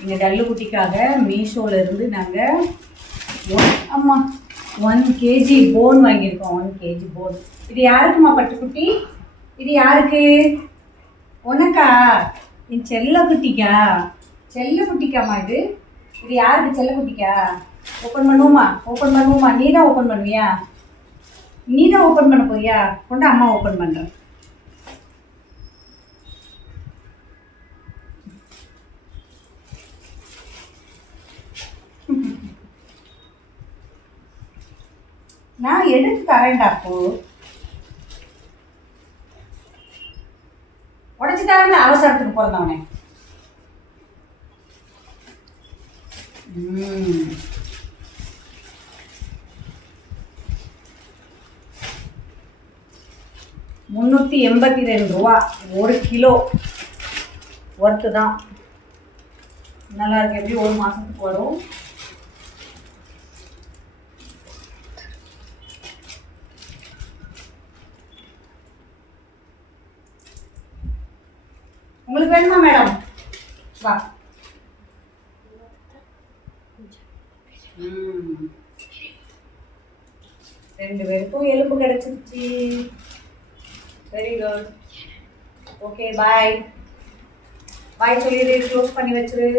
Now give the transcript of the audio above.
எங்கள் டல்லு குட்டிக்காக மீஷோலேருந்து நாங்கள் ஆமாம் 1 kg போன் வாங்கியிருக்கோம். 1 kg போன். இது யாருக்குமா பட்டுக்குட்டி? இது யாருக்கு? உனக்கா? என் செல்ல குட்டிக்காம்மா இது. இது யாருக்கு? செல்ல குட்டிக்கா? ஓப்பன் பண்ணுவோமா? நீ தான் ஓப்பன் பண்ணுவியா? நீ தான் ஓப்பன் பண்ண போறியா? கொண்டு அம்மா ஓப்பன் பண்ணுறேன். நான் எடுத்து தரேன்டா. அப்போ உடச்சி தரேன். அவசரத்துக்கு பிறந்தவனே. 382 ரூபா 1 கிலோ ஒர்த்து தான். நல்லா இருக்கு. எப்படி 1 மாதத்துக்கு வரும். உங்களுக்கு வேணுமா மேடம்? வா. 2 பேருக்கும் எலும்பு கிடைச்சிருச்சு. Very good. ஓகே, பாய் சொல்லிடு. க்ளோஸ் பண்ணி வச்சிரு.